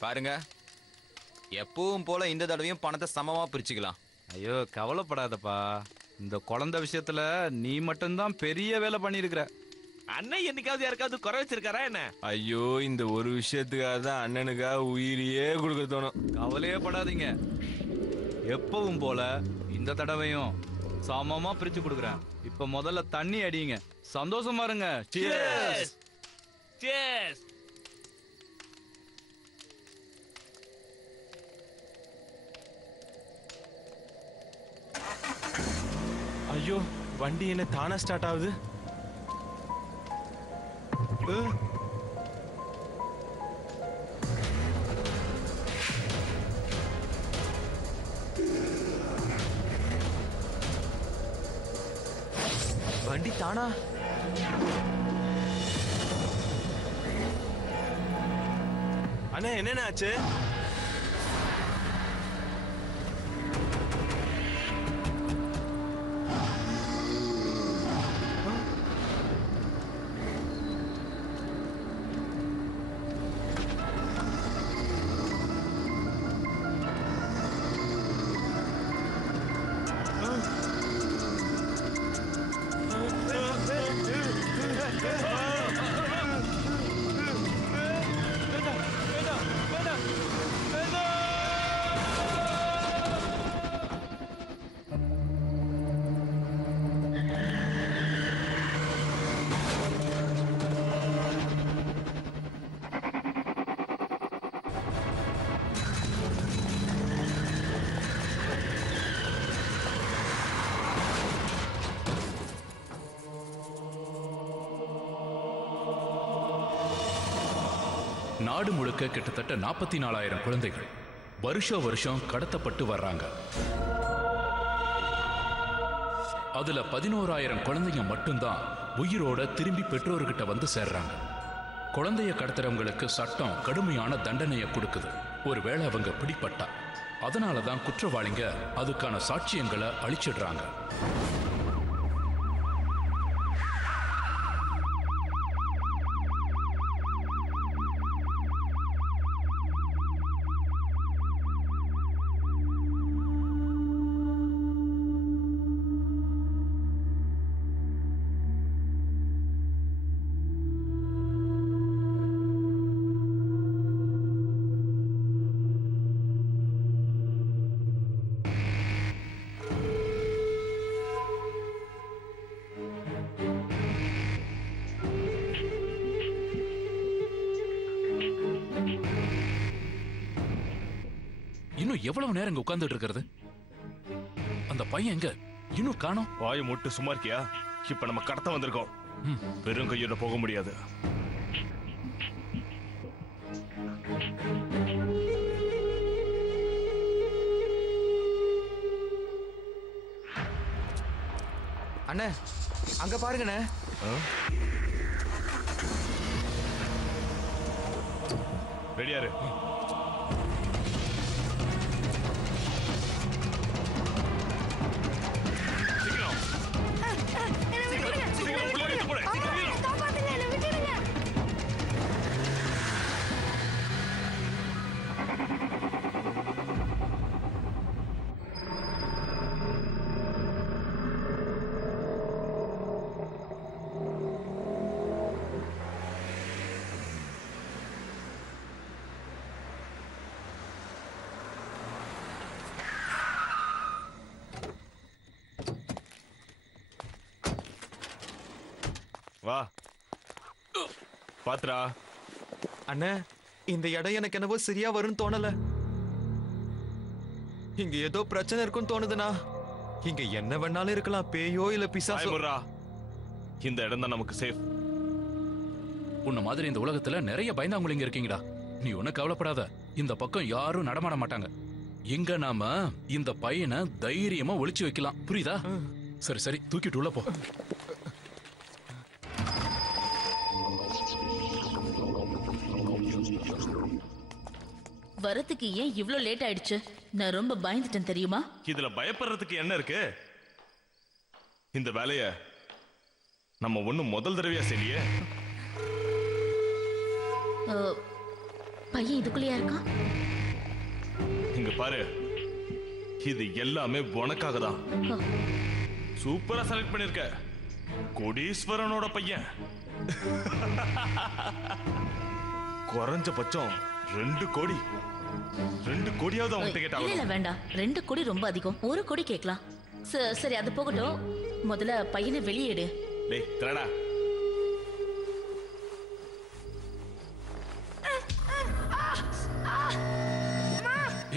பாருங்க, எப்பவும் போல இந்த தடவையும் பணத்தை சமமா பிரிச்சுக்கலாம். ஐயோ கவலைப்படாதப்பா. இந்த குழந்தை விஷயத்துல நீ மட்டும்தான் பெரிய வேலை பண்ணிருக்கிற. அண்ணன் என்னைக்காவது யாருக்காவது குறை வச்சிருக்காரா என்ன? ஐயோ, இந்த ஒரு விஷயத்துக்காக தான் அண்ணனுக்காக உயிரியே கொடுக்க தோணும். கவலையே படாதீங்க, எப்பவும் போல இந்த தடவையும் சமமா பிரிச்சு கொடுக்குறேன். இப்ப முதல்ல தண்ணி அடிங்க, சந்தோஷமா இருங்க. Cheers! Cheers! ஐயோ, வண்டி என்ன தானா ஸ்டார்ட் ஆகுது? வண்டி தானா? அண்ணா, என்னென்ன ஆச்சு? நாடு முழுக்க கிட்டத்தட்ட 44,000 குழந்தைகள் வருஷம் கடத்தப்பட்டு வர்றாங்க. அதுல 11,000 குழந்தைங்க மட்டும்தான் உயிரோட திரும்பி பெற்றோர்கிட்ட வந்து சேர்றாங்க. குழந்தைய கடத்துறவங்களுக்கு சட்டம் கடுமையான தண்டனையை கொடுக்குது ஒருவேளை அவங்க பிடிப்பட்டா. அதனாலதான் குற்றவாளிங்க அதுக்கான சாட்சியங்களை அழிச்சிடுறாங்க. இன்னும் எவ்வளவு நேரம் இங்க உட்கார்ந்துட்டு இருக்கிறது? அந்த பையன் எங்க? இன்னும் காணோம். வாயை மூட்டு சும்மா இருக்கியா? இப்ப நம்ம கடத்த வந்திருக்கோம். வெறும் கையோட போக முடியாது. அண்ணே, அங்க பாருங்கண்ணே. ரெடியாரு. வா பாத்ரா. அண்ணே, இந்த இடம் எனக்கு என்னவோ சரியா வரும்னு தோணல. இங்க ஏதோ பிரச்சனை இருக்குன்னு தோணுதுண்ணா. இங்க என்ன வேணாலும் இருக்கலாம், பேயோ இல்ல பிசாசோ. இந்த இடம் தான் நமக்கு சேஃப். உன்ன மாதிரி இந்த உலகத்துல நிறைய பயந்தாங்குழிங்க இருக்கீங்கடா. நீ ஒன்னும் கவலைப்படாத. இந்த பக்கம் யாரும் நடமாட மாட்டாங்க. இங்க நாம இந்த பையனை தைரியமா ஒளிச்சு வைக்கலாம், புரியுதா? சரி சரி, தூக்கிட்டு உள்ள போ. வரத்துக்கு ஏன் இவ்ளோ லேட் ஆயிடுச்சு? நான் ரொம்ப பயந்துட்டேன் தெரியுமா? இதுல பயப்படுறதுக்கு என்ன இருக்கு? இந்த வேலைய நம்ம ஒண்ணும் முதல் தடவையா செய்யலையே. பையன் இதுக்குள்ளேயா இருக்கான்? இங்க பாரு, இது எல்லாமே உனக்காக தான். ஓ, சூப்பரா செலக்ட் பண்ணிருக்க. கோடீஸ்வரனோட பையன். குறைஞ்சபட்சம் 2 கோடி. 2 கோடியாவது அவங்க டிக்கெட் இல்ல இல்ல ஆகும். வேண்டாம். 2 கோடி ரொம்ப அதிகம். 1 கோடி கேட்கலாம். சரி அது போகட்டும். முதல்ல பையனை வெளியேடு. டேய் திரடா.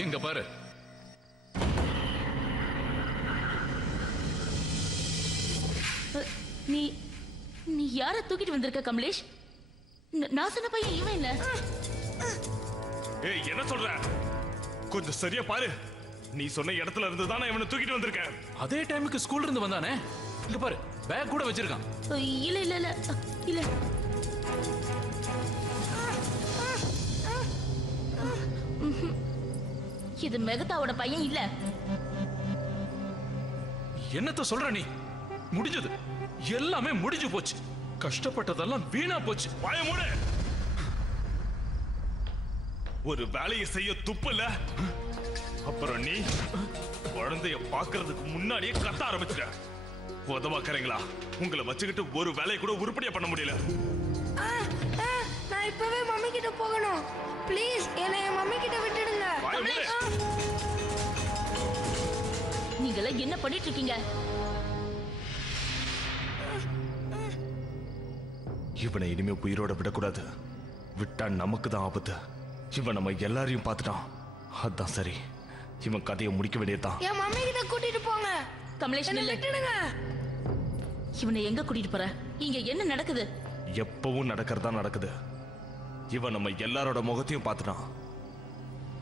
இங்க பாரு, நீ நீ யார தூக்கிட்டு வந்திருக்க கமலேஷ்? நான் சொன்ன பையன் இவன் இல்ல. ஏய் என்ன சொல்ற? கொஞ்சம் சரியா பாரு. நீ சொன்ன இடத்துல இருந்து தான் நான் இவனை தூக்கிட்டு வந்திருக்கேன். அதே டைமுக்கு ஸ்கூல்ல இருந்து வந்தானே. இங்க பாரு, பேக் கூட வச்சிருக்கான். இல்ல இல்ல இல்ல இல்ல. இது மெகதாவோட பையன் இல்ல. என்னத்த சொல்ற நீ? முடிஞ்சது, எல்லாமே முடிஞ்சு போச்சு. கஷ்டப்பட்டதெல்லாம் வீணா போச்சு. வாய மூடு. ஒரு வேலையை செய்ய துப்பில்ல. அப்புறம் நீ குழந்தைய பாக்குறதுக்கு முன்னாடியே கத்த ஆரம்பிச்சுட்ட. உதவாக்கறீங்களா? உங்களை வச்சுக்கிட்டு ஒரு வேலையை கூட உருப்படியா பண்ண முடியல. நான் இப்பவே மம்மி கிட்ட போகணும். ப்ளீஸ் என்னை என் மம்மி கிட்ட விட்டுடுங்க. வாய மூடு. நீங்கள என்ன பண்ணிட்டு இருக்கீங்க? இவனை இனிமே உயிரோட விடக்கூடாது. விட்டா நமக்கு தான் ஆபத்து. இவன் நம்ம எல்லாரையும் பார்த்துட்டான். அதான் சரி, இவன் கதையை முடிக்க வேண்டியதுதான். என் மம்மி கிட்ட கூட்டிட்டு போங்க. கமலேஷ் என்னை நில்லு. விட்டுடுங்க. இவனை எங்க கூட்டிட்டு போற? இங்க என்ன நடக்குது? எப்பவும் நடக்கிறதா நடக்குது. இவன் நம்ம எல்லாரோட முகத்தையும் பார்த்துட்டான்.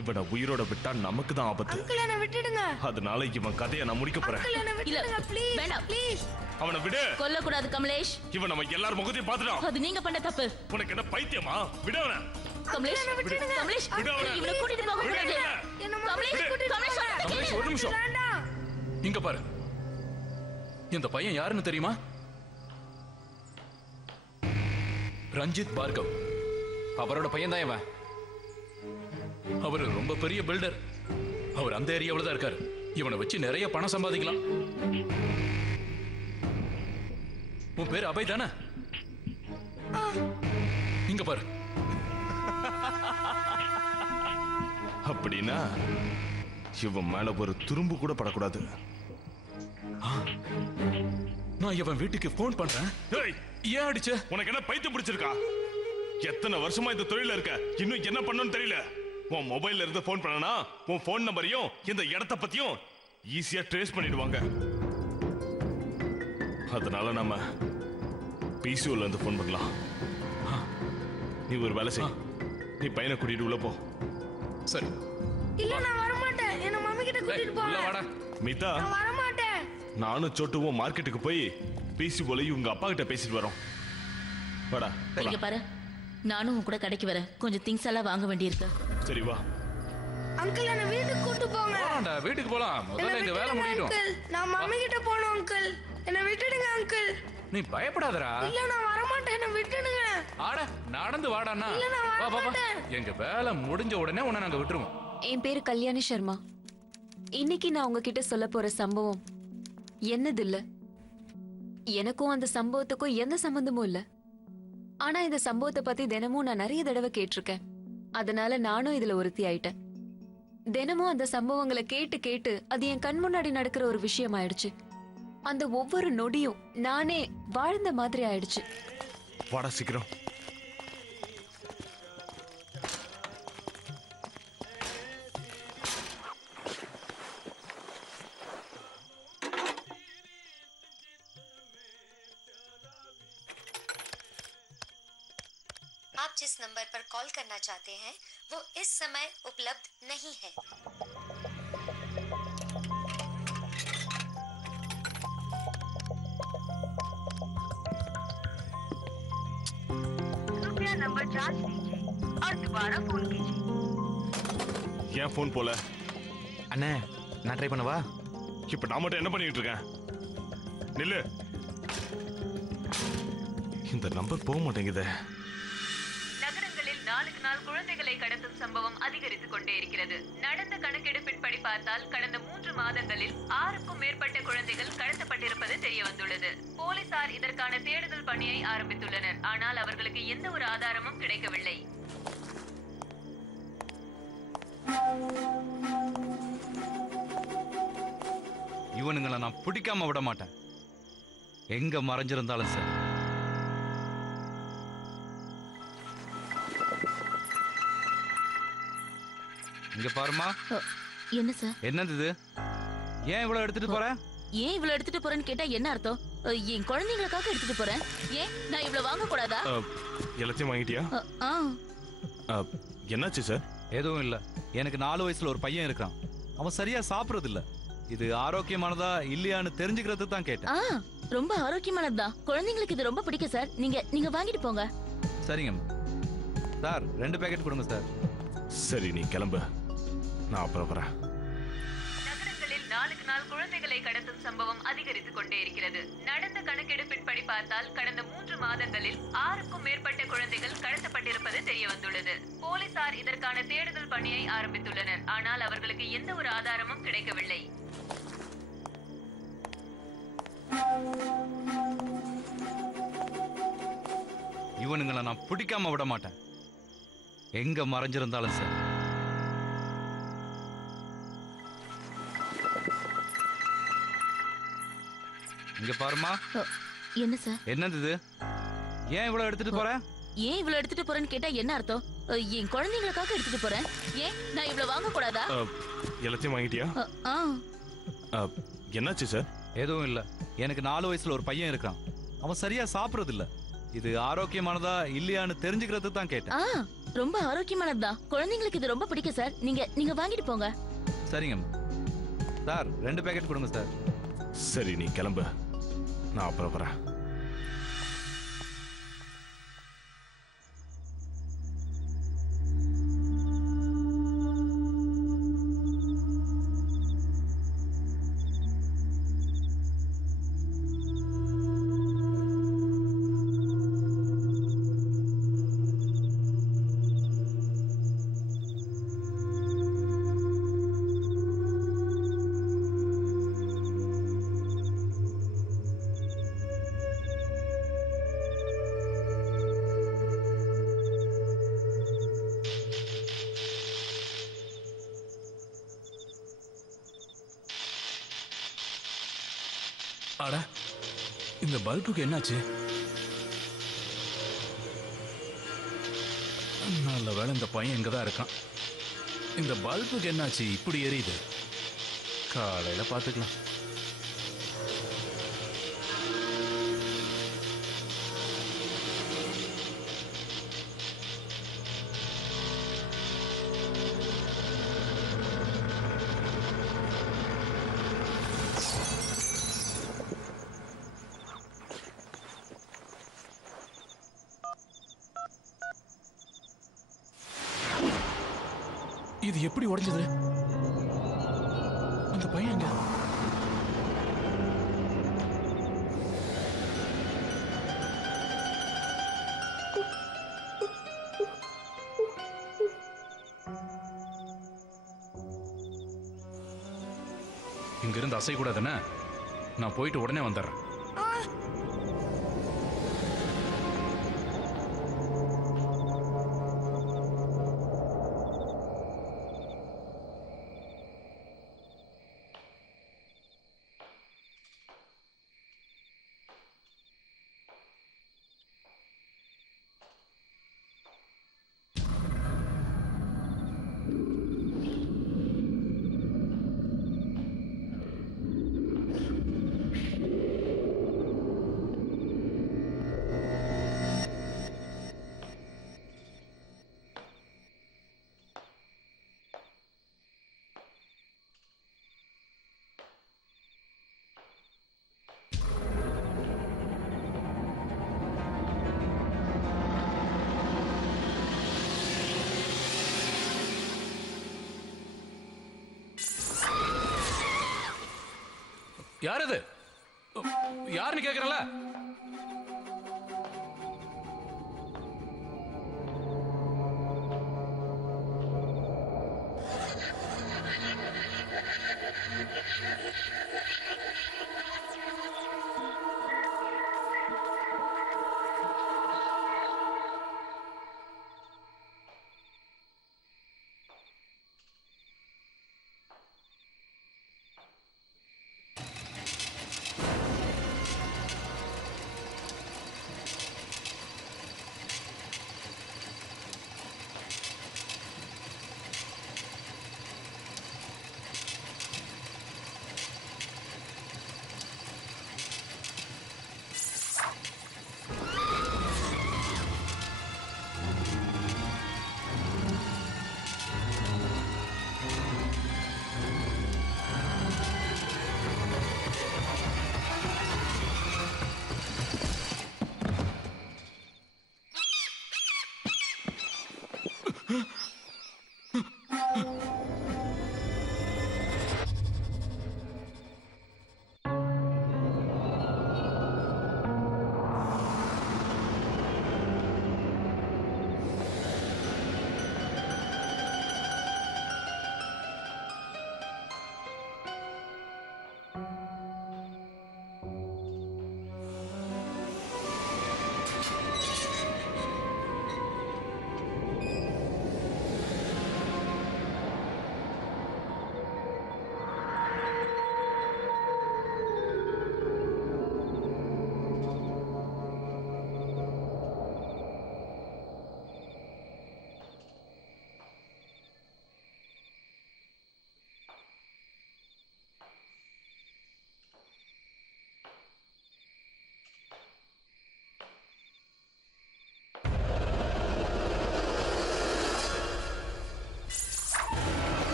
இவனை உயிரோட விட்டா நமக்கு தான் ஆபத்து. அங்கிள் என்னை விட்டுடுங்க. அதனால இவன் கதையை நான் முடிக்க போறேன். அங்கிள் என்னை இல்ல விட்டுடுங்க ப்ளீஸ். வேண்டாம். ப்ளீஸ். அவனை விடு. கொல்ல கூடாது கமலேஷ். இவன் நம்ம எல்லார் முகத்தையும் பார்த்துட்டான். அது நீங்க பண்ண தப்பு. உனக்கு என்ன பைத்தியமா? விடு அவனை. கமலேஷ் என்னை விட்டுடுங்க. கமலேஷ் விடு அவனை. இவனை கூட்டிட்டு போக கூடாது. விடு. என்னை மம்மி கமலேஷ் கிட்ட கூட்டிட்டு கமலேஷ் போங்க. சொல்றத கமலேஷ், கேளு. ஒரு நிமிஷம். வேண்டாம். இங்க பாரு, இந்த பையன் யாருன்னு தெரியுமா? ரஞ்சித் பார்கவ். அவரோட பையன் தான் இவன். அவரு ரொம்ப பெரிய பில்டர். அவர் அந்த ஏரியாவுல தான் இருக்காரு. இவனை வச்சு நிறைய பணம் சம்பாதிக்கலாம். உன் பேர் அபய் தானே? இங்க பாரு. அப்படின்னா இவன் மேல ஒரு துரும்பு கூட படக்கூடாது. நான் இவன் வீட்டுக்கு போன் பண்றேன். ஏய், ஏன் அடிச்ச? உனக்கு என்ன பைத்தியம் பிடிச்சிருக்கா? எத்தனை வருஷமா இந்த தொழில இருக்க, இன்னும் என்ன பண்ணணும்னு தெரியல. உன் மொபைல்ல இருந்து போன் பண்ணனா உன் போன் நம்பரையும் இந்த இடத்தை பத்தியும் ஈஸியா ட்ரேஸ் பண்ணிடுவாங்க. அதனால நாம பிசிஓல இருந்து போன் பண்ணலாம். நீ ஒரு வேலை செய். நீ பையனை கூட்டிட்டு உள்ள போ. சரி, இல்ல நான் வர மாட்டேன். என்ன மம்மி கிட்ட ஏய், கூட்டிட்டு உள்ள போங்க. வாடா. மிதா, நான் வர மாட்டேன். நானும் சோட்டுவும் மார்க்கெட்டுக்கு போய் பிசிஓல உங்க அப்பா கிட்ட பேசிட்டு வரோம். வாடா இங்க போலாம். பாரு, நானும் உன் கூட கடைக்கு வரேன். கொஞ்சம் திங்ஸ் எல்லாம் வாங்க வேண்டியிருக்கு. சரி வா. அங்கிள் என்னை வீட்டுக்கு கூட்டிட்டு போங்க. போலாம்டா, வீட்டுக்கு போலாம். என்னை முதல்ல எங்க வேலை விட்டுடுங்க முடியட்டும். அங்கிள். நான் மம்மி கிட்ட போகணும் அங்கிள். என்னை விட்டுடுங்க அங்கிள். நீ பயப்படாதடா. இல்ல நான் வர மாட்டேன். என்னை விட்டுடுங்க. ஆட, நடந்து வாடாண்ணா. இல்ல, நான் வா வா வா. வரமாட்டேன். எங்க வேலை முடிஞ்ச உடனே உன்னை நாங்க விட்டுருவோம். என் பேரு கல்யாணி சர்மா. இன்னைக்கு நான் உங்ககிட்ட சொல்ல போற சம்பவம் என்னது இல்ல. எனக்கும் அந்த சம்பவத்துக்கும் எந்த சம்பந்தமும் இல்ல. ஆனா இந்த சம்பவத்தை பத்தி தினமும் நான் நிறைய தடவை கேட்டிருக்கேன். அதனால நானும் இதுல ஒருத்தி ஆயிட்டேன். தினமும் அந்த சம்பவங்களை கேட்டு கேட்டு அது என் கண் முன்னாடி நடக்கிற ஒரு விஷயம் ஆயிடுச்சு. அந்த ஒவ்வொரு நொடியும் நானே வாழ்ந்த மாதிரி ஆயிடுச்சு. வாடா சீக்கிரம். आप जिस नंबर पर कॉल करना चाहते हैं वो इस समय उपलब्ध नहीं है। कृपया नंबर जांच लीजिए और दोबारा फोन कीजिए। ஏன் போன் போல? அண்ணே, நான் ட்ரை பண்ணவா? இப்ப நான் மட்டும் என்ன பண்ணிட்டு இருக்கேன்? நில்லு. இந்த நம்பர் போக மாட்டேங்குதே. நகரங்களில் நாளுக்கு நாள் குழந்தை குழந்தைகளை கடத்தும் சம்பவம் அதிகரித்துக் கொண்டே இருக்கிறது. நடந்த கணக்கெடுப்பின்படி பார்த்தால் கடந்த 3 மாதங்களில் 6க்கும் மேற்பட்ட குழந்தைகள் கடத்தப்பட்டிருப்பது தெரிய வந்துள்ளது. போலீசார் இதற்கான தேடுதல் பணியை ஆரம்பித்துள்ளனர். ஆனால் அவர்களுக்கு எந்த ஒரு ஆதாரமும் கிடைக்கவில்லை. இவனுங்களை நான் பிடிக்காம விட மாட்டேன். எங்க மறைஞ்சிருந்தாலும் சார். இங்க பாருமா. என்ன சார்? என்னது இது? ஏன் இவ்வளவு எடுத்துட்டு போற? ஏன் இவ்வளவு எடுத்துட்டு போறேன்னு கேட்டா என்ன அர்த்தம்? என் குழந்தைங்களுக்காக எடுத்துட்டு போறேன். ஏன் நான் இவ்வளவு வாங்க கூடாதா? எல்லாத்தையும் வாங்கிட்டியா? என்னாச்சு சார்? எதுவும் இல்ல. எனக்கு 4 வயசுல ஒரு பையன் இருக்கான். அவன் சரியா சாப்பிடுறது இல்ல. இது ஆரோக்கியமானதா இல்லையான்னு தெரிஞ்சுக்கிறது தான் கேட்டேன். ரொம்ப ஆரோக்கியமானதுதான். குழந்தைங்களுக்கு இது ரொம்ப பிடிக்கும் சார். நீங்க வாங்கிட்டு போங்க. சரிங்க சார். 2 பேக்கெட் கொடுங்க சார். சரி, நீ கிளம்பு, நான் அப்புறம் வரேன். நகரங்களில் நாளுக்கு நாள் குழந்தைகளை கடத்தும் சம்பவம் அதிகரித்துக் கொண்டே இருக்கிறது. நடந்த கணக்கெடுப்பின்படி பார்த்தால் கடந்த 3 மாதங்களில் 6க்கும் மேற்பட்ட குழந்தைகள் கடத்தப்பட்டிருப்பது தெரிய வந்துள்ளது. போலீசார் இதற்கான தேடுதல் பணியை ஆரம்பித்துள்ளனர். ஆனால் அவர்களுக்கு எந்த ஒரு ஆதாரமும் கிடைக்கவில்லை. இவனுங்களை நான் பிடிக்காம விட மாட்டேன். எங்க மறைஞ்சிருந்தாலும் சார். இங்க பாருமா. என்ன சார்? என்னது இது? ஏன் இவ்வளவு எடுத்துட்டு போற? ஏன் இவ்வளவு எடுத்துட்டு போறேன்னு கேட்டா என்ன அர்த்தம்? என் குழந்தைங்களுக்காக எடுத்துட்டு போறேன். ஏன் நான் இவ்வளவு வாங்க கூடாதா? எல்லாத்தையும் வாங்கிட்டியா? என்னாச்சு சார்? எதுவும் இல்ல. எனக்கு 4 வயசுல ஒரு பையன் இருக்கான். அவன் சரியா சாப்பிடுறது இல்ல. இது ஆரோக்கியமானதா இல்லையான்னு தெரிஞ்சுக்கிறது தான் கேட்டேன். ரொம்ப ஆரோக்கியமானதுதான். குழந்தைங்களுக்கு இது ரொம்ப பிடிக்கும் சார். நீங்க வாங்கிட்டு போங்க. சரிங்க சார். 2 பேக்கெட் கொடுங்க சார். சரி, நீ கிளம்பு, நான் அப்புறம் வரேன். அட, இந்த பல்புக்கு என்னாச்சு? நல்ல வேளை இந்த பையன் இங்கதான் இருக்கான். இந்த பல்புக்கு என்னாச்சு இப்படி எரியுது? காலையில பாத்துக்கலாம். இது எப்படி உடைஞ்சது? அந்த பையன் எங்க? இங்கிருந்து அசைய கூடாதுன்னு நான் போயிட்டு உடனே வந்துடுறேன். யார் அது? யாருன்னு கேக்குறல?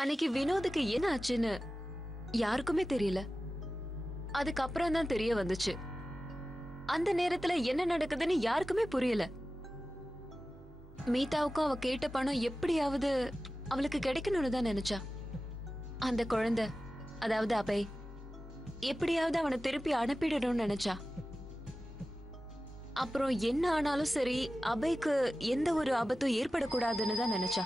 அன்னைக்கு வினோதுக்கு என்ன ஆச்சுன்னு யாருக்குமே தெரியல. அதுக்கப்புறம் தான் தெரிய வந்துச்சு. அந்த நேரத்துல என்ன நடக்குதுன்னு யாருக்குமே புரியல. மீதாவுக்கும் அவ கேட்ட பணம் எப்படியாவது அவளுக்கு கிடைக்கணும்னு தான் நினைச்சா. அந்த குழந்தை, அதாவது அபய், எப்படியாவது அவனை திருப்பி அனுப்பிடணும்னு நினைச்சா. அப்புறம் என்ன ஆனாலும் சரி, அபய்க்கு எந்த ஒரு ஆபத்தும் ஏற்படக்கூடாதுன்னு தான் நினைச்சா.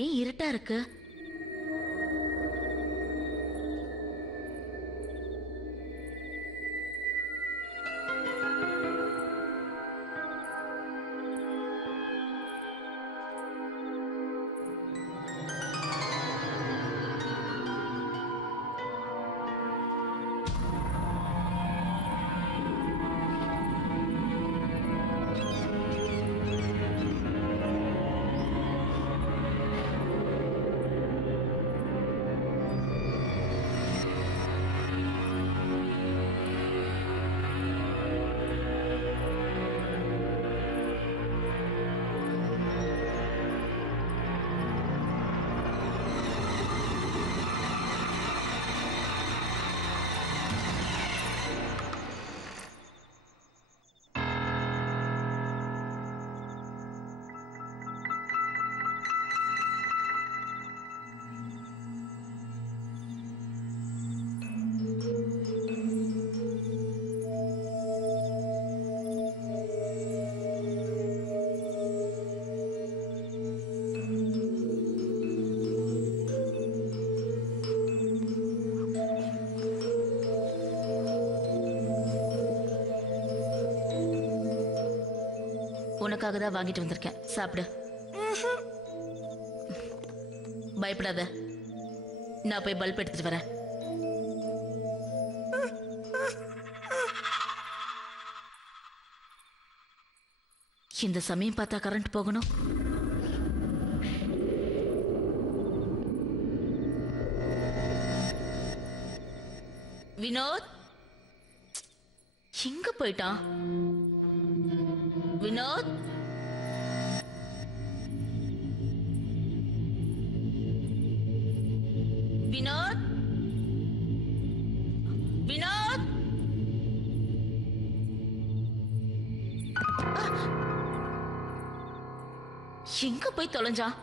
ஏன் இருட்டா இருக்கு? உனக்காக தான் வாங்கிட்டு வந்திருக்கேன், சாப்பிடு. பயப்படாத, நான் போய் பல்ப் எடுத்துட்டு வரேன். இந்த சமயம் பார்த்தா கரண்ட் போகணும். வினோத் எங்க போயிட்டான்? வினோத் வினோத் வினோத் எங்க போய் தொலைஞ்சான்?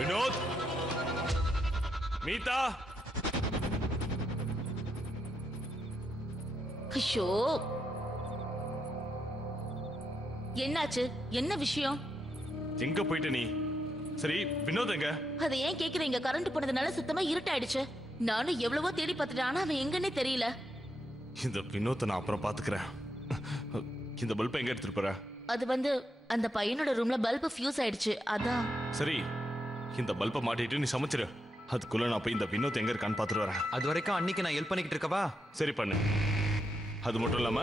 வினோத், மீதா, ஐயோ என்னாச்சு? என்ன விஷயம்? எங்க போயிட்ட நீ? சரி, வினோத் எங்க? அதை ஏன் கேக்குறீங்க? கரண்ட் போனதுனால சுத்தமா இருட்டாயிடுச்சு. நானும் எவ்வளவோ தேடி பார்த்துட்டேன், ஆனா அவன் எங்கன்னே தெரியல. இந்த வினோத்தை நான் அப்புறம் பாத்துக்கிறேன். இந்த பல்பை எங்க எடுத்துட்டு போற? அது வந்து அந்த பையனோட ரூம்ல பல்பு ஃபியூஸ் ஆயிடுச்சு, அதான். சரி, இந்த பல்பை மாட்டிட்டு நீ சமைச்சிரு. அதுக்குள்ள நான் போய் இந்த வினோத் எங்க இருக்கான்னு பாத்துட்டு வரேன். அது வரைக்கும் அன்னைக்கு நான் ஹெல்ப் பண்ணிக்கிட்டு இருக்கவா? சரி பண்ணு. அது மட்டும் இல்லாம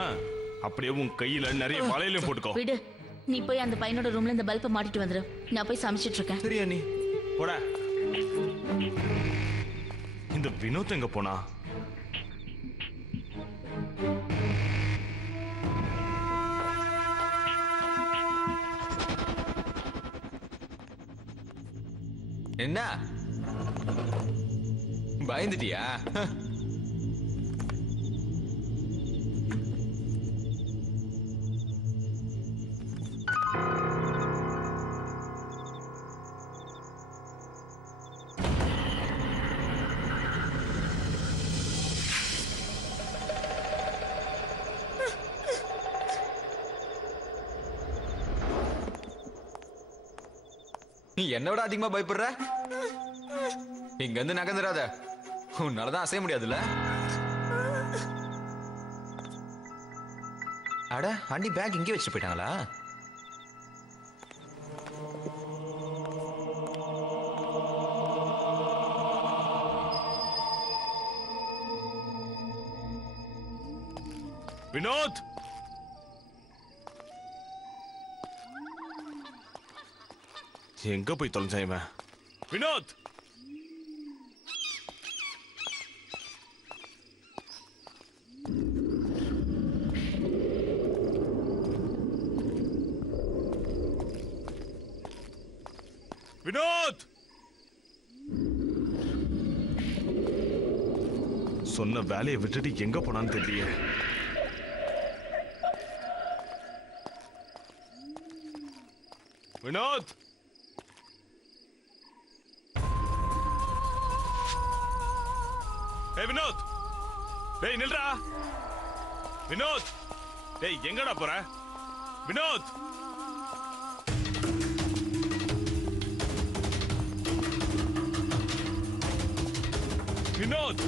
அப்படியே உன் கையில நிறைய வளையலையும் போட்டுக்கோ. விடு, நீ போய் அந்த பையனோட ரூம்ல இந்த பல்பை மாட்டிட்டு வந்துரு. நான் போய் சமைச்சிட்டு இருக்கேன். சரி அண்ணி. போட. இந்த வினோத் எங்க போனா? என்ன பயந்துட்டியா? நீ என்னோட அதிகமா பயப்படுற? இங்க இருந்து நகர்ந்துடாத, உன்னாலதான் அசைய முடியாதுல்ல. அட, அண்ணி பேக் இங்கே வச்சுட்டு போயிட்டாங்களா? வினோத், எங்க போய் தொலைஞ்சா இவன்? வினோத், வினோத், சொன்ன வேலையை விட்டுட்டு எங்க போனான்னு தெரியல. வினோத் ஏய் வினோத் டேய் நில்றா வினோத் டேய் எங்கடா போற வினோத் வினோத்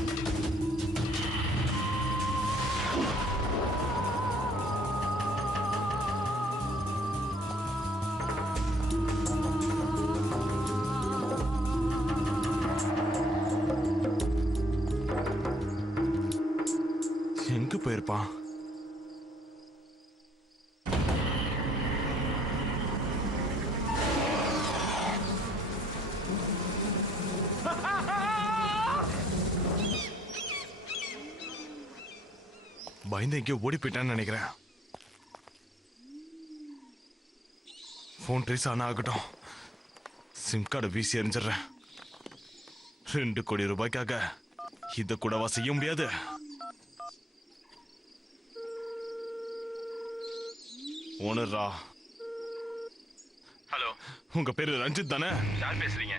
எங்க போயிருப்பான் பயந்து எங்கேயோ ஓடி போயிட்டான்னு நினைக்கிறேன். போன் ட்ரேஸ் ஆனா ஆகட்டும், சிம் கார்டு வீசி எறிஞ்சிடுறேன். 2 கோடி ரூபாய்க்காக இத கூடவா செய்ய முடியாது? ஓனரா? ஹலோ, உங்க பேரு ரஞ்சித் தானே? யார் பேசுறீங்க?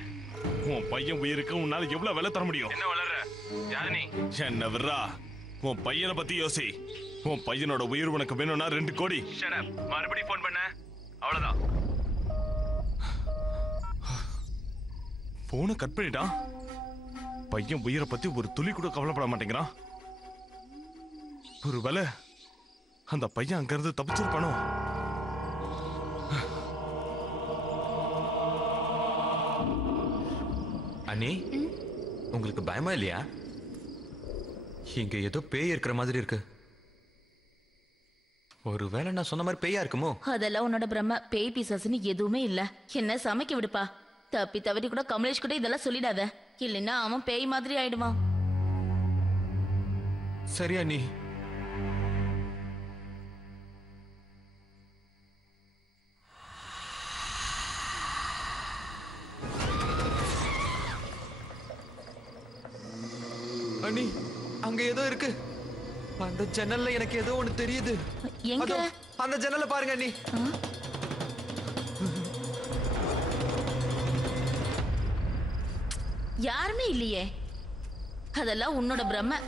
உன் பையன் உயிருக்கு உன்னால எவ்வளவு விலை தர முடியும்? என்ன வளர? யாரு நீ? என்ன விடுறா, உன் பையனை பத்தி யோசி. உன் பையனோட உயிர் உனக்கு வேணும்னா 2 கோடி. மறுபடியும் போன் பண்ண, அவ்வளவுதான். போனை கட் பண்ணிட்டான். பையன் உயிரை பத்தி ஒரு துளி கூட கவலைப்பட மாட்டேங்கிறான். ஒருவேளை அந்த பையன் அங்க இருந்து தப்பிச்சிருப்பானோ? அண்ணி, உங்களுக்கு பயமா இல்லையா? இங்க ஏதோ பேய் இருக்கிற மாதிரி இருக்கு. ஒருவேளை நான் சொன்ன மாதிரி பேயா இருக்குமோ? அதெல்லாம் உன்னோட பிரம்ம. பேய் பிசாசுன்னு எதுவுமே இல்ல. என்ன சமைக்க விடுப்பா. தப்பி தவறி கூட கமலேஷ் கூட இதெல்லாம் சொல்லிடாத, இல்லைன்னா அவன் பேய் மாதிரி ஆயிடுவான். சரி அண்ணி. அண்ணி, அங்க ஏதோ இருக்கு. அந்த ஜன்னல்ல எனக்கு ஏதோ ஒண்ணு தெரியுது. எங்க? அந்த ஜன்னல்ல பாருங்க அண்ணி. யாருமே இல்லையே. அதெல்லாம் உன்னோட பிரம்ம.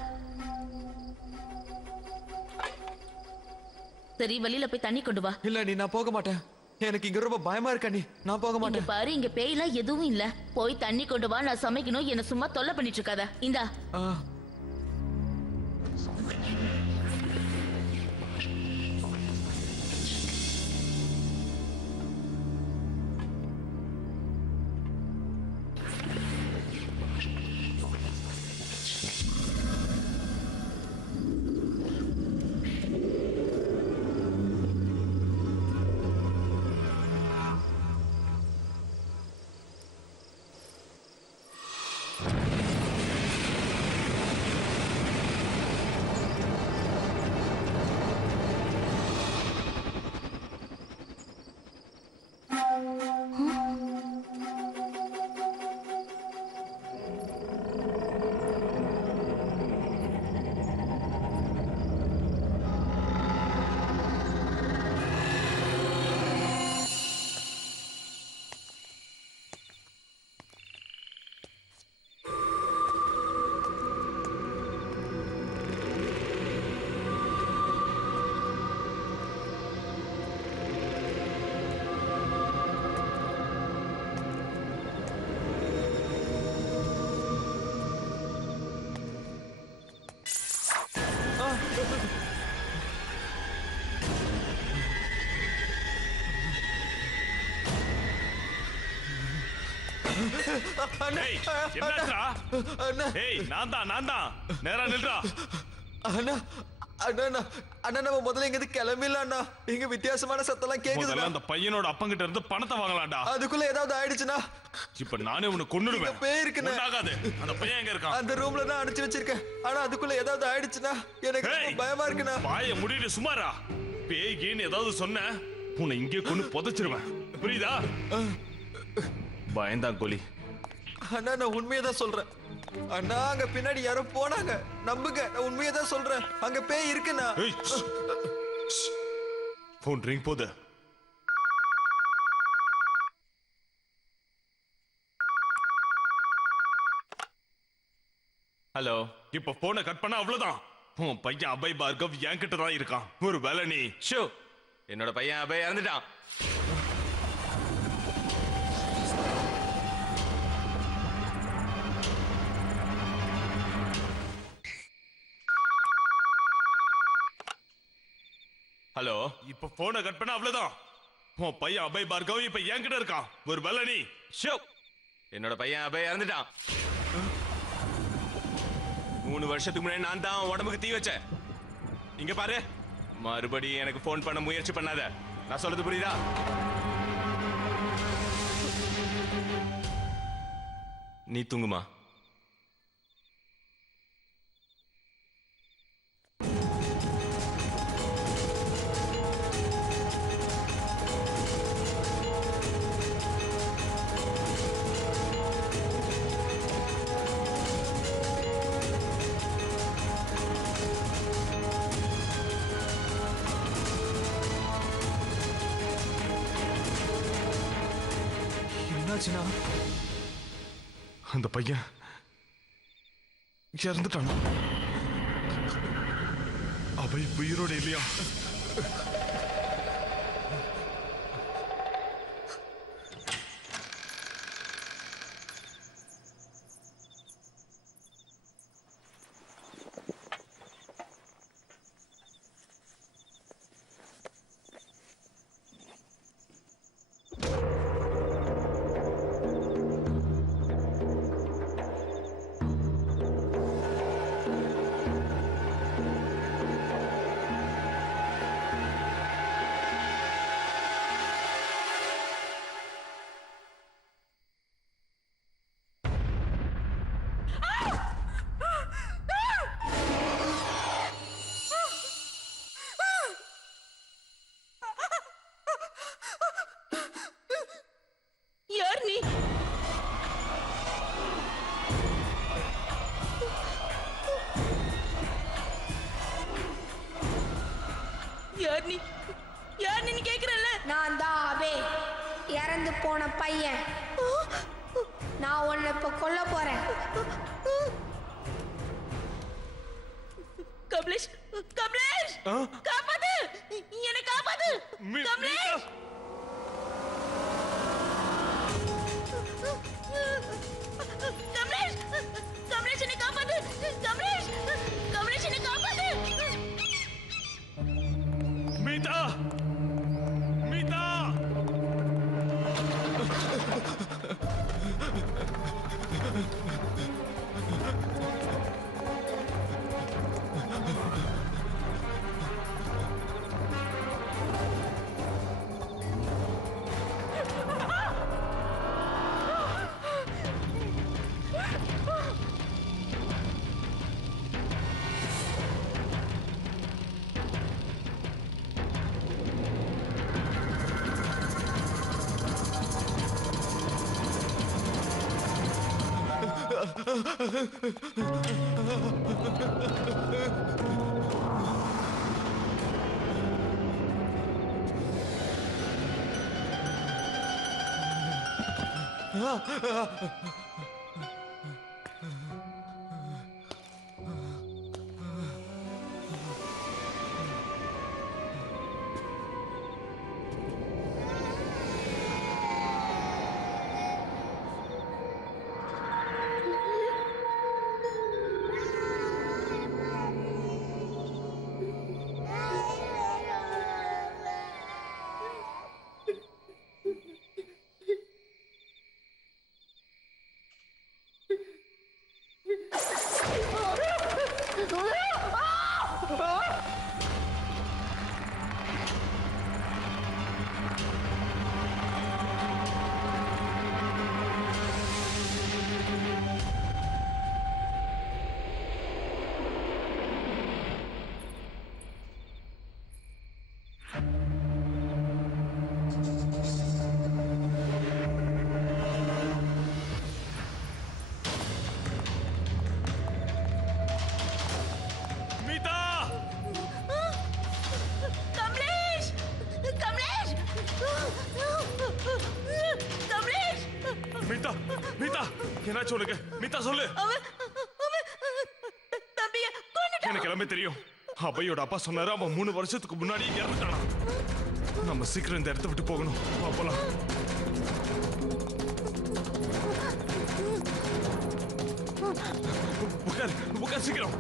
சரி, வெளியில போய் தண்ணி கொண்டு வா. இல்ல நீ, நான் போக மாட்டேன். எனக்கு இங்க ரொம்ப பயமா இருக்கு அண்ணி. நான் போக மாட்டேன். பாரு, இங்க பேய்லாம் எதுவும் இல்ல. போய் தண்ணி கொண்டு வா. நான் சமைக்கணும். என்ன சும்மா தொல்லை பண்ணிட்டு இருக்காத. இந்தா. நேரா நில்றா. அண்ணா அண்ணா அண்ணா, நம்ம முதல்ல இங்க கிளம்பிடல அண்ணா. இங்க வித்தியாசமான சத்தம்லாம் கேக்குது. அந்த பையனோட அப்பங்கிட்ட இருந்து பணத்தை வாங்கலாம்டா. அதுக்குள்ள ஏதாவது ஆயிடுச்சுன்னா இப்ப நானே உன்னை கொன்னுடுவேன். பேய் இருக்குன்னு ஆகாது. அந்த பையன் எங்க இருக்கான்? அந்த ரூம்ல தான் அடைச்சு வச்சிருக்கேன். ஆனா அதுக்குள்ள ஏதாவது ஆயிடுச்சுன்னா எனக்கு பயமா இருக்குண்ணா. வாயை மூடிட்டு சும்மாரா. பேய்கின்னு ஏதாவது சொன்ன உன்னை இங்கே கொண்டு புதைச்சிருவேன், புரியுதா? பயந்தான் கோலி. அண்ணா, நான் உண்மையை தான் சொல்றேன். அண்ணா, அங்க பின்னாடி யாரோ போனாங்க. நம்புங்க, நான் உண்மையை தான் சொல்றேன். அங்க பேய் இருக்குண்ணா. போன் ரிங் போது. ஹலோ, இப்ப போனை கட் பண்ண அவ்வளவுதான். உன் பையன் அபய் பார்கவ் என்கிட்ட தான் இருக்கான். ஒரு வேலை நீ ஷோ, என்னோட பையன் அபய் இறந்துட்டான். ஹலோ, இப்ப போனை கட் பண்ண அவ்வளவுதான். உன் பையன் அபய் பார்கவ் இப்ப என்கிட்ட இருக்கான். ஒரு வேலை நீ ஷோ, என்னோட பையன் அபய் இறந்துட்டான். 3 வருஷத்துக்கு முன்னாடி நான் தான் உடம்புக்கு தீ வச்சேன். இங்க பாரு, மறுபடியும் எனக்கு போன் பண்ண முயற்சி பண்ணாத. நான் சொல்றது புரியுதா? நீ தூங்குமா. என்னாச்சுன்னா அந்த பையன் இறந்துட்டானா? அபய் உயிரோட இல்லையா? நான் தான் அபே, இறந்து போன பையன். நான் உன்னை இப்ப கொல்ல போறேன். கமலேஷ், கமலேஷ், காப்பாத்து, என்னை காப்பாத்து, கமலேஷ். கமலேஷ், கமலேஷ் என்னை காப்பாத்து, கமலேஷ், கமலேஷ் என்னை காப்பாத்து. மீதா, மீதா. மீதா, மீதா, என்னாச்சு உனக்கு? மீதா சொல்லு. அவன் எல்லாமே தெரியும். அபயோட அப்பா சொன்னாரு அவன் 3 வருஷத்துக்கு முன்னாடி இறந்துட்டானா. நம்ம சீக்கிரம் இந்த இடத்த விட்டு போகணும். போலாம். உட்கார் சீக்கிரம்.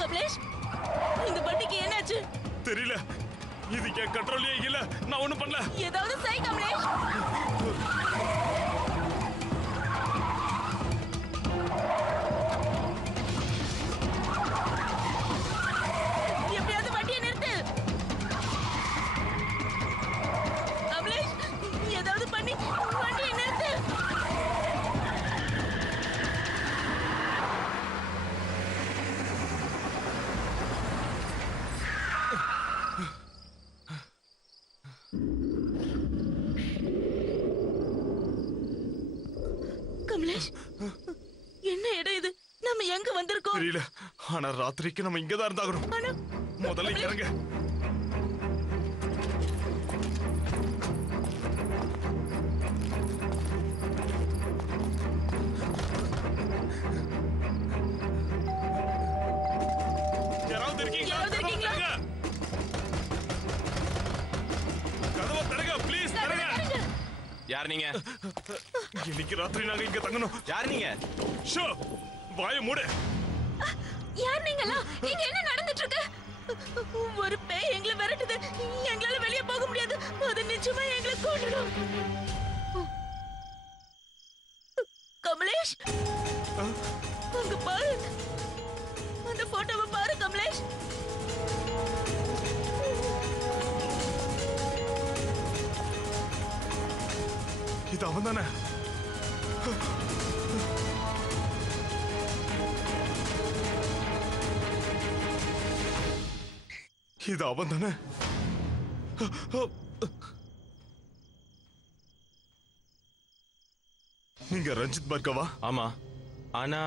கமலேஷ், இந்த பட்டிக்கு என்னாச்சு? தெரியல. இது என் கண்ட்ரோல்லே இல்ல. நான் ஒண்ணும் பண்ணல. ஏதாவது செய் கமலேஷ். எப்படியாவது வண்டியை நிறுத்து. கமலேஷ், ஏதாவது பண்ணி வண்டியை நிறுத்து. கமலேஷ், என்ன இடம் இது? நம்ம எங்க வந்திருக்கோம்? தெரியல. ஆனா ராத்திரிக்கு நம்ம இங்கதான் இருந்தாகணும். முதல்ல இறங்க. யாராவது இருக்கீங்களா? கதவை தரங்க ப்ளீஸ். தரங்க. யார் நீங்க? இன்னைக்கு ராத்திரி நாங்க இங்க தங்கணும். யார் நீங்க? ஷோ, வாயை மூடு. யார் நீங்களா? இங்க என்ன நடந்துட்டு இருக்கு? ஒரு பேய் எங்களை விரட்டுது. எங்களால வெளியே போக முடியாது. அது நிச்சயமா எங்களை கொன்னுடும். கமலேஷ், அங்க பாரு. அந்த போட்டோவை பாரு கமலேஷ். இது அவன் தானே? இது அவன் தானே? நீங்க ரஞ்சித் பார்க்கவா? ஆமா. ஆனா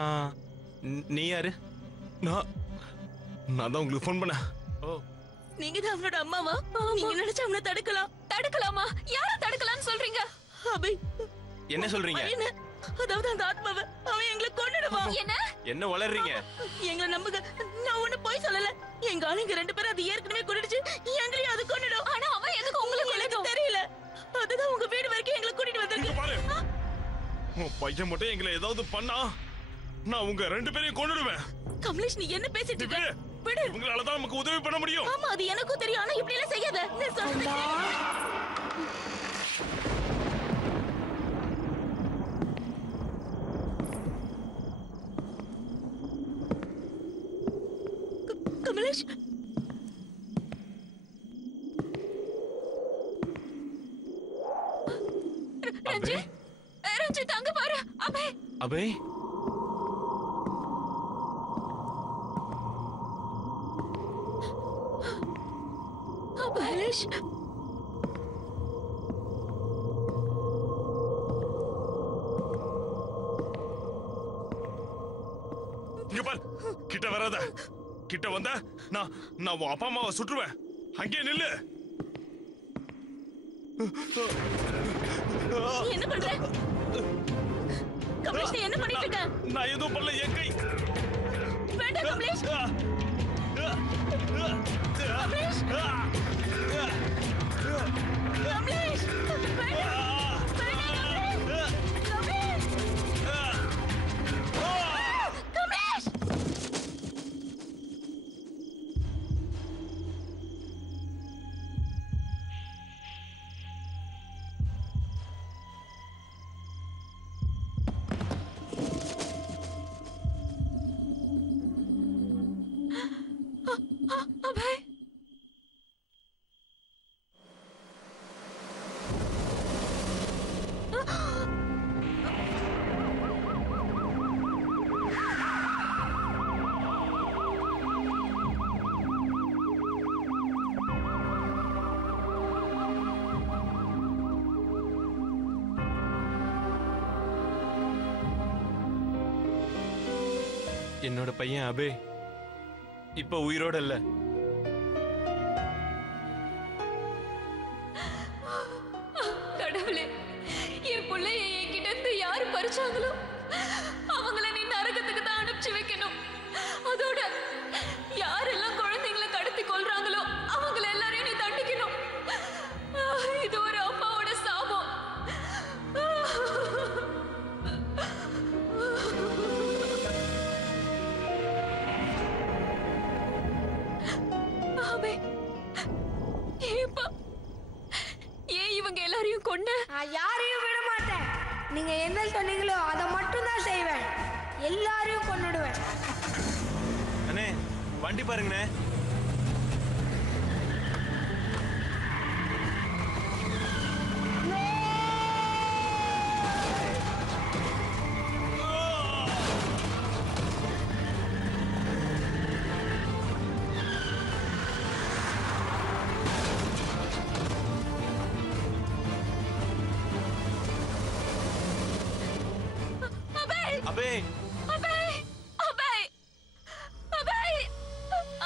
நீ யாரு? நான் தான் உங்களுக்கு ஃபோன் பண்ணேன். நீங்க தான் அவனோட அம்மாவா? நீங்க நினைச்சா அவனை தடுக்கலாம். தடுக்கலாமா? யார தடுக்கலாம்னு சொல்றீங்க? அபி, என்ன சொல்றீங்க? அதாவது அந்த ஆத்மாவை அவன் எங்களை கொன்னுடுவான். என்ன வளர்றீங்க? எங்களை நம்புங்க, நான் ஒண்ணு போய் சொல்லல. எங்க ஆளுங்க 2 பேரும் அது ஏற்கனவே கொன்னுடுச்சு. எங்களையும் அது கொன்னுடும். ஆனா அவன் எதுக்கு உங்களுக்கு எனக்கு தெரியல. அதுதான் உங்க வீடு வரைக்கும் எங்களை கூட்டிட்டு வந்திருக்கு. உன் பையன் மட்டும் எங்களை ஏதாவது பண்ணா நான் உங்க 2 பேரையும் கொன்னுடுவேன். கமலேஷ், நீ என்ன பேசிட்டு இருக்க? விடு. இவங்களால தான் நமக்கு உதவி பண்ண முடியும். ஆமா, அது எனக்கும் தெரியும். ஆனா இப்படி எல்லாம் செய்யாத. நான் சொல்றேன். கமலேஷ், ரஞ்சித் அங்க பாரு. அபய், அபய், கமலேஷ், இங்க பாரு. கிட்ட வராத. கிட்ட வந்த நான் உன் அப்பா அம்மாவை சுற்றுவேன். அங்கே நில்லு. என்ன பண்ற? கமலேஷ், நீ என்ன பண்ணிட்டு இருக்க? நான் எதுவும் பண்ணல. என் கை. வேண்டாம் கமலேஷ். கமலேஷ், கமலேஷ், வேண்டாம். கமலேஷ், கமலேஷ். அபய் என்னோட பையன் அபே இப்ப உயிரோட இல்ல. கடவுளே, என் பிள்ளைய என்கிட்ட இருந்து யாரு பறிச்சாங்களோ அவங்கள நீ நரகத்துக்கு தான் அனுப்பிச்சு வைக்கணும். அதோட யாரெல்லாம் குழந்தைங்களை கடத்தி கொள்றாங்களோ அவங்கள எல்லாரையும் நீ தண்டிக்கணும். இது ஒரு அம்மாவோட சாபம். ஏன் இவங்க எல்லாரையும் கொண்டு? நான் யாரையும் விட மாட்டேன். நீங்க என்ன சொன்னீங்களோ அதை மட்டும் தான் செய்வேன். எல்லாரையும் கொன்னுடுவேன். அண்ணே வண்டி பாருங்கண்ணே. அபே அபய் அபய் அபய்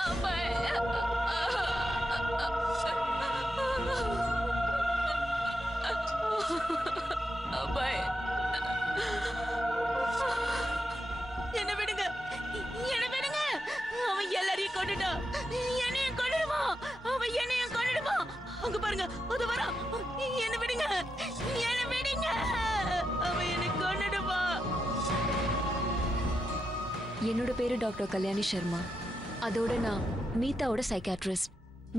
அபய் அபய் என்ன விடுங்க, என்ன விடுங்க. அவன் எல்லாரையும் கொண்டுட்டான், என்னையும் கொண்டுடுவான். அவன் என்னையும் கொண்டுடுவான். அங்க பாருங்க, அது வரா. என்ன விடுங்க, என்ன விடுங்க. அவன் என்னை கொண்டுடுவான். என்னோட பேரு டாக்டர் கல்யாணி சர்மா. அதோட நான் மீதாவோட சைக்காட்ரிஸ்ட்.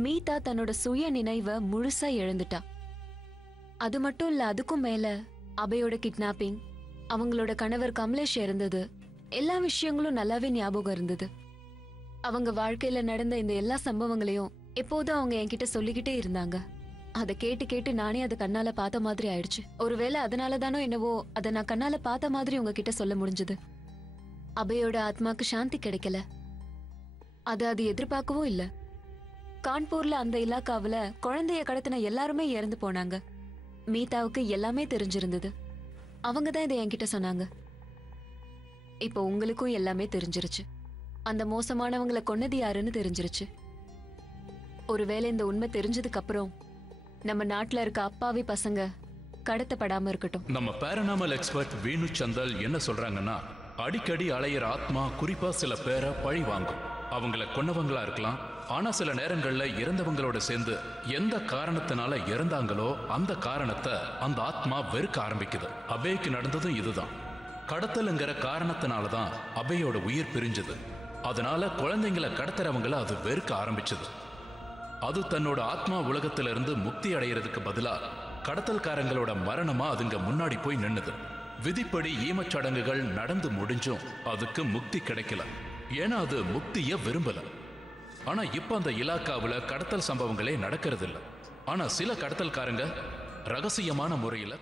மீதா தன்னோட சுய நினைவை முழுசா இழந்துட்டா. அது மட்டும் இல்ல, அதுக்கும் மேல அபயோட கிட்னாப்பிங், அவங்களோட கணவர் கமலேஷ் இறந்தது, எல்லா விஷயங்களும் நல்லாவே ஞாபகம் இருந்தது. அவங்க வாழ்க்கையில நடந்த இந்த எல்லா சம்பவங்களையும் எப்போதும் அவங்க என்கிட்ட சொல்லிக்கிட்டே இருந்தாங்க. அதை கேட்டு கேட்டு நானே அதை கண்ணால பார்த்த மாதிரி ஆயிடுச்சு. ஒருவேளை அதனாலதானோ என்னவோ அதை நான் கண்ணால பார்த்த மாதிரி உங்ககிட்ட சொல்ல முடிஞ்சது. அபயோட ஆத்மாக்கு சாந்தி கிடைக்கல. அது எதிர்பார்க்கவும் இல்ல. கான்பூர்ல அந்த இலாக்காவுல குழந்தைய கடத்தின எல்லாருமே இறந்து போனாங்க. மீதாவுக்கு எல்லாமே தெரிஞ்சிருந்தது. அவங்க தான் இதை என்கிட்ட சொன்னாங்க. இப்போ உங்களுக்கும் எல்லாமே தெரிஞ்சிருச்சு. அந்த மோசமானவங்களை கொன்னது யாருன்னு தெரிஞ்சிருச்சு. ஒருவேளை இந்த உண்மை தெரிஞ்சதுக்கு அப்புறம் நம்ம நாட்டுல இருக்க அப்பாவி பசங்க கடத்தப்படாம இருக்கட்டும். நம்ம பேரனாமல் எக்ஸ்பர்ட் வேணு சந்தல் என்ன சொல்றாங்கன்னா, அடிக்கடி அலையிற ஆத்மா குறிப்பா சில பேரை பழி வாங்கும். அவங்கள கொன்னவங்களா இருக்கலாம், ஆனா சில நேரங்கள்ல இறந்தவங்களோட சேர்ந்து எந்த காரணத்தினால இறந்தாங்களோ அந்த காரணத்தை அந்த ஆத்மா வெறுக்க ஆரம்பிக்குது. அபேக்கு நடந்ததும் இதுதான். கடத்தலுங்கிற காரணத்தினாலதான் அபயோட உயிர் பிரிஞ்சது. அதனால குழந்தைங்களை கடத்துறவங்கள அது வெறுக்க ஆரம்பிச்சது. அது தன்னோட ஆத்மா உலகத்திலிருந்து முக்தி அடைகிறதுக்கு பதிலா கடத்தல்காரங்களோட மரணமா அதுங்க முன்னாடி போய் நின்னுது. விதிப்படி ஈமச்சடங்குகள் நடந்து முடிஞ்சும் அதுக்கு முக்தி கிடைக்கல. ஏன்னா அது முக்திய விரும்பல. ஆனா இப்ப அந்த இலாக்காவுல கடத்தல் சம்பவங்களே நடக்கிறது இல்ல. ஆனா சில கடத்தல்காரங்க ரகசியமான முறையில